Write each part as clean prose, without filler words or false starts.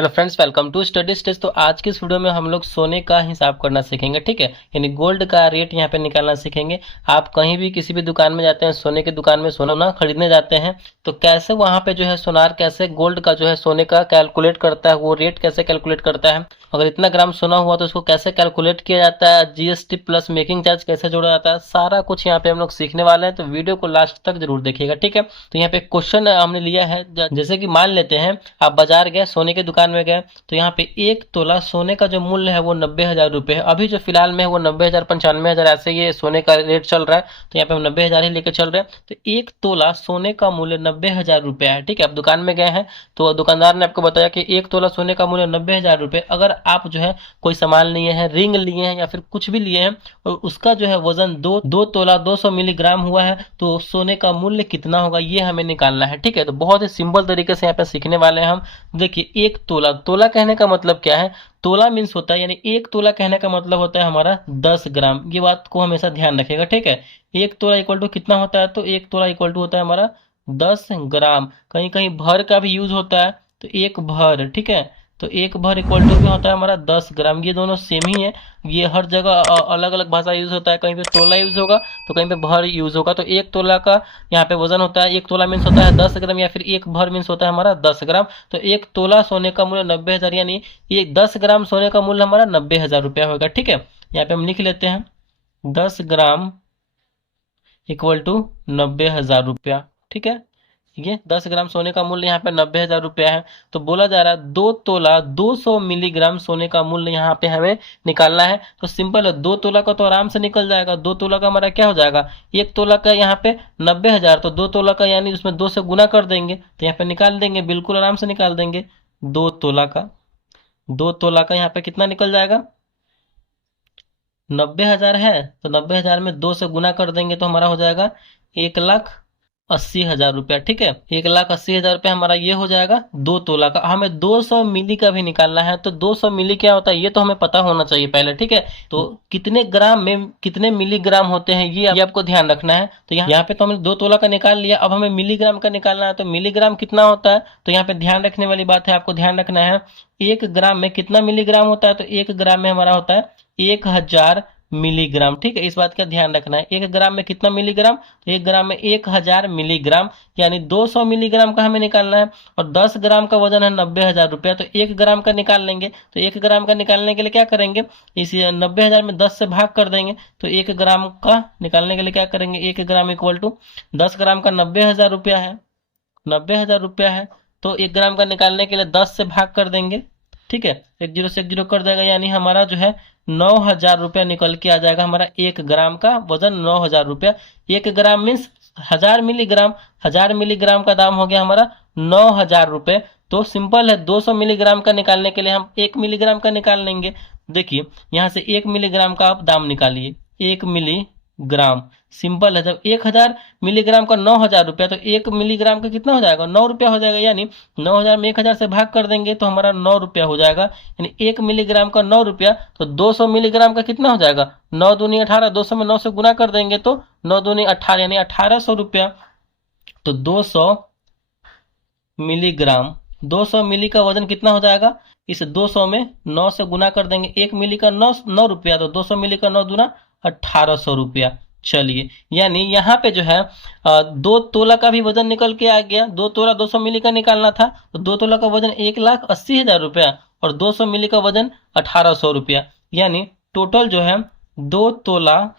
Hello friends, welcome to study stage. तो आज की इस वीडियो में हम लोग सोने का हिसाब करना सीखेंगे। ठीक है, यानी गोल्ड का रेट यहाँ पे निकालना सीखेंगे। आप कहीं भी किसी भी दुकान में जाते हैं, सोने की दुकान में सोना खरीदने जाते हैं, तो कैसे वहाँ पे जो है सोनार कैसे गोल्ड का जो है सोने का कैलकुलेट करता है, वो रेट कैसे कैलकुलेट करता है, अगर इतना ग्राम सोना हुआ तो उसको कैसे कैलकुलेट किया जाता है, जीएसटी प्लस मेकिंग चार्ज कैसे जोड़ा जाता है, सारा कुछ यहाँ पे हम लोग सीखने वाले हैं। तो वीडियो को लास्ट तक जरूर देखिएगा। ठीक है, तो यहाँ पे क्वेश्चन हमने लिया है, जैसे कि मान लेते हैं आप बाजार गए, सोने की दुकान में गए, तो यहाँ पे 1 तोला सोने का जो मूल्य है वो 90,000 रुपये है। अभी जो फिलहाल में है वो 90,000, 95,000 ऐसे ये सोने का रेट चल रहा है, तो यहाँ पे हम 90,000 ही लेके चल रहे हैं। तो 1 तोला सोने का मूल्य 90,000 रुपया है। ठीक है, आप दुकान में गए हैं तो दुकानदार ने आपको बताया कि 1 तोला सोने का मूल्य 90,000 रुपये। अगर आप जो है कोई सामान लिए हैं, रिंग लिए हैं या फिर कुछ भी लिए हैं, और उसका जो है वजन दो तोला 200 मिलीग्राम हुआ है, तो सोने का मूल्य कितना होगा ये हमें निकालना है। ठीक है, तो बहुत ही सिंपल तरीके से यहाँ पे सीखने वाले हैं हम। देखिए, 1 तोला, तोला कहने का मतलब क्या है, तोला मीन्स होता है, यानी 1 तोला कहने का मतलब होता है हमारा 10 ग्राम। ये बात को हमेशा ध्यान रखिएगा। ठीक है, 1 तोला इक्वल टू कितना होता है, तो 1 तोला इक्वल टू होता है हमारा 10 ग्राम। कहीं कहीं भर का भी यूज होता है, तो एक भर। ठीक है, तो एक भर इक्वल टू क्या होता है हमारा 10 ग्राम। ये दोनों सेम ही है, ये हर जगह अलग अलग भाषा यूज होता है। कहीं पे तोला यूज होगा तो कहीं पे भर यूज होगा। तो 1 तोला का यहाँ पे वजन होता है, 1 तोला मीन्स होता है 10 ग्राम, या फिर एक भर मीन्स होता है हमारा 10 ग्राम। तो 1 तोला सोने का मूल्य 90,000, यानी ये 10 ग्राम सोने का मूल्य हमारा 90,000 रुपया होगा। ठीक है, यहाँ पे हम लिख लेते हैं 10 ग्राम इक्वल टू 90,000 रुपया। ठीक है, ये 10 ग्राम सोने का मूल्य यहाँ पे 90,000 रुपया है। तो बोला जा रहा है 2 तोला 200 मिलीग्राम सोने का मूल्य यहाँ पे हमें निकालना है। तो सिंपल है, 2 तोला का तो आराम से निकल जाएगा। 2 तोला का हमारा क्या हो जाएगा, 1 तोला का यहाँ पे 90,000, तो 2 तोला का यानी उसमें 2 से गुना कर देंगे तो यहाँ पे निकाल देंगे, बिल्कुल आराम से निकाल देंगे। 2 तोला का यहाँ पे कितना निकल जाएगा, 90,000 है, तो 90,000 में 2 से गुना कर देंगे तो हमारा हो जाएगा 1,80,000 रुपया। ठीक है, 1,80,000 रुपया हमारा ये हो जाएगा 2 तोला का। हमें 200 मिली का भी निकालना है, तो 200 मिली क्या होता है ये तो हमें पता होना चाहिए पहले। ठीक है, तो कितने ग्राम में कितने मिलीग्राम होते हैं ये आपको ध्यान रखना है। तो यहाँ पे तो हमने 2 तोला का निकाल लिया, अब हमें मिलीग्राम का निकालना है। तो मिलीग्राम कितना होता है, तो यहाँ पे ध्यान रखने वाली बात है, आपको ध्यान रखना है 1 ग्राम में कितना मिलीग्राम होता है। तो 1 ग्राम में हमारा होता है 1,000 मिलीग्राम। ठीक है, इस बात का ध्यान रखना है। 1 ग्राम में कितना मिलीग्राम, तो 1 ग्राम में 1,000 मिलीग्राम, यानी 200 मिलीग्राम का हमें निकालना है। और 10 ग्राम का वजन है 90,000 रुपया, तो 1 ग्राम का निकाल लेंगे। तो 1 ग्राम का निकालने के लिए क्या करेंगे, इस 90,000 में 10 से भाग कर देंगे। तो 1 ग्राम का निकालने के लिए क्या करेंगे, 1 ग्राम इक्वल टू 10 ग्राम का 90,000 रुपया है, 90,000 रुपया है, तो 1 ग्राम का निकालने के लिए 10 से भाग कर देंगे। ठीक है, एक जीरो से एक जीरो कर जाएगा, यानी हमारा जो है 9,000 रुपया निकल के आ जाएगा। हमारा 1 ग्राम का वजन 9,000 रुपया। 1 ग्राम मीन्स 1,000 मिलीग्राम, 1,000 मिलीग्राम का दाम हो गया हमारा 9,000 रुपये। तो सिंपल है, 200 मिलीग्राम का निकालने के लिए हम 1 मिलीग्राम का निकाल लेंगे। देखिए, यहाँ से 1 मिलीग्राम का आप दाम निकालिए, 1 मिलीग्राम। सिंपल है, जब 1,000 मिलीग्राम का 9,000 रुपया, तो 1 मिलीग्राम का कितना हो जाएगा, 9 रुपया हो जाएगा। यानी 9,000 में 1,000 से भाग कर देंगे तो हमारा 9 रुपया हो जाएगा, यानी 1 मिलीग्राम का 9 रुपया। तो 200 मिलीग्राम का कितना हो जाएगा, 9 दूनी 18, 200 में 9 से गुना कर देंगे तो 9 दूनी 18, यानी 1,800 रुपया। तो 200 मिलीग्राम, 200 मिली का वजन कितना हो जाएगा, इस 200 में 9 से गुना कर देंगे। 1 मिली का 9 रुपया, तो 200 मिली का 9 दूना 1,800 रुपया। चलिए, यानी यहाँ पे जो है 2 तोला का भी वजन निकल के आ गया। 2 तोला 200 मिली का निकालना था, तो 2 तोला का वजन 1,80,000 रुपया, और 200 मिली का वजन 1,800 रुपया। यानी टोटल जो है 2 तोला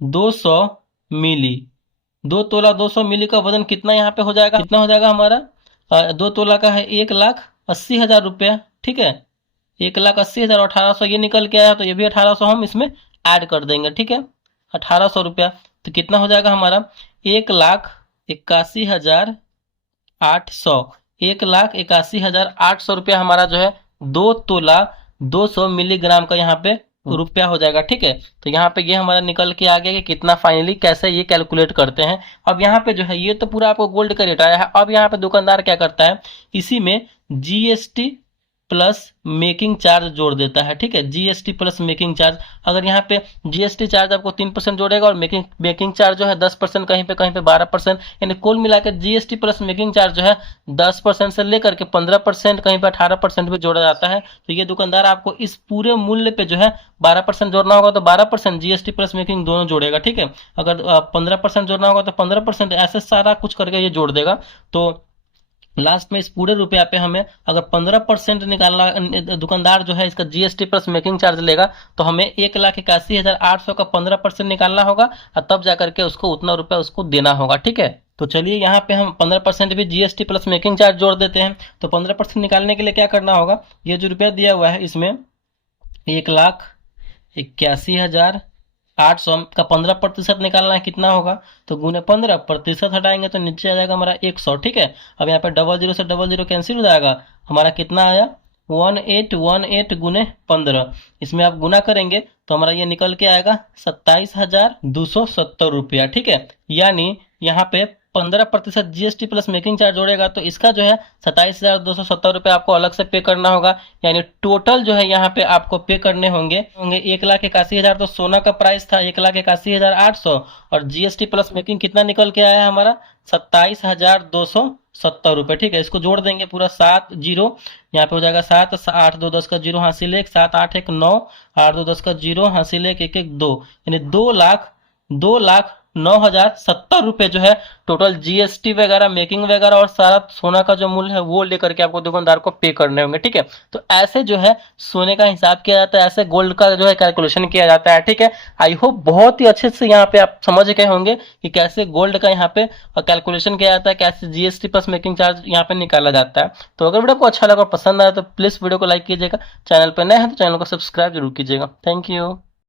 200 मिली, 2 तोला 200 मिली का वजन कितना यहाँ पे हो जाएगा, कितना हो जाएगा हमारा, 2 तोला का है 1,80,000 रुपया। ठीक है, 1,80,000 और 1,800 ये निकल के आया, तो ये भी 1,800 हम इसमें ऐड कर देंगे। ठीक है, 1,800 रुपया, तो कितना हो जाएगा हमारा 1,81,800, 1,81,800 रुपया हमारा जो है 2 तोला 200 मिलीग्राम का यहाँ पे रुपया हो जाएगा। ठीक है, तो यहाँ पे ये हमारा निकल के आ गया कि कितना फाइनली कैसे ये कैलकुलेट करते हैं। अब यहाँ पे जो है ये तो पूरा आपको गोल्ड का रेट आया है। अब यहाँ पे दुकानदार क्या करता है, इसी में जीएसटी प्लस मेकिंग चार्ज जोड़ देता है, ठीक है, जीएसटी प्लस मेकिंग चार्ज। अगर यहाँ पे जीएसटी चार्ज आपको 3% जोड़ेगा और मेकिंग चार्ज जो है 10%, कहीं पे 12%, यानी कुल मिलाकर जीएसटी प्लस मेकिंग चार्ज जो है 10% से लेकर के 15%, कहीं पे 18% भी जोड़ा जाता है। तो ये दुकानदार आपको इस पूरे मूल्य पे जो है 12% जोड़ना होगा तो 12% जीएसटी प्लस मेकिंग दोनों जोड़ेगा, ठीक है। अगर 15% जोड़ना होगा तो 15%, ऐसे सारा कुछ करके ये जोड़ देगा। तो लास्ट में इस पूरे रुपया पे हमें अगर 15% निकालना, दुकानदार जो है इसका जीएसटी प्लस मेकिंग चार्ज लेगा, तो हमें 1,81,800 का 15% निकालना होगा और तब जाकर के उसको उतना रुपया उसको देना होगा, ठीक है। तो चलिए यहाँ पे हम 15% भी जीएसटी प्लस मेकिंग चार्ज जोड़ देते हैं। तो 15% निकालने के लिए क्या करना होगा, ये जो रुपया दिया हुआ है इसमें 1,81,800 का 15% निकालना है, कितना होगा, तो गुने 15, प्रतिशत हटाएंगे तो नीचे आ जाएगा हमारा 100, ठीक है। अब यहाँ पे 00 से 00 कैंसिल हो जाएगा, हमारा कितना आया 1818 गुने 15। इसमें आप गुना करेंगे तो हमारा ये निकल के आएगा 27,270 रुपया, ठीक है। यानी यहाँ पे 15% जीएसटी प्लस मेकिंग चार्ज जोड़ेगा तो इसका जो है 27,270 रुपये आपको अलग से पे करना होगा। यानी टोटल जो है यहाँ पे आपको पे करने होंगे 1,81,000। तो सोना का प्राइस था 1,81,800 और जीएसटी प्लस मेकिंग कितना निकल के आया हमारा 27,270 रुपये, ठीक है। इसको जोड़ देंगे पूरा 7 जीरो, यहाँ पे हो जाएगा 7, 8 2 10 का 0 हासिल 1, 7 8 1 9, 8 2 10 का 0 हासिल 1 1 1 2, यानी 2,09,070 रुपये जो है टोटल जीएसटी वगैरह मेकिंग वगैरह और सारा सोना का जो मूल्य है वो लेकर के आपको दुकानदार को पे करने होंगे, ठीक है। तो ऐसे जो है सोने का हिसाब किया जाता है, ऐसे गोल्ड का जो है कैलकुलेशन किया जाता है, ठीक है। आई होप बहुत ही अच्छे से यहाँ पे आप समझ गए होंगे कि कैसे गोल्ड का यहाँ पे कैलकुलेशन किया जाता है, कैसे जीएसटी प्लस मेकिंग चार्ज यहाँ पे निकाला जाता है। तो अगर वीडियो को अच्छा लगा और पसंद आया तो प्लीज वीडियो को लाइक कीजिएगा, चैनल पर नए हैं तो चैनल को सब्सक्राइब जरूर कीजिएगा। Thank you.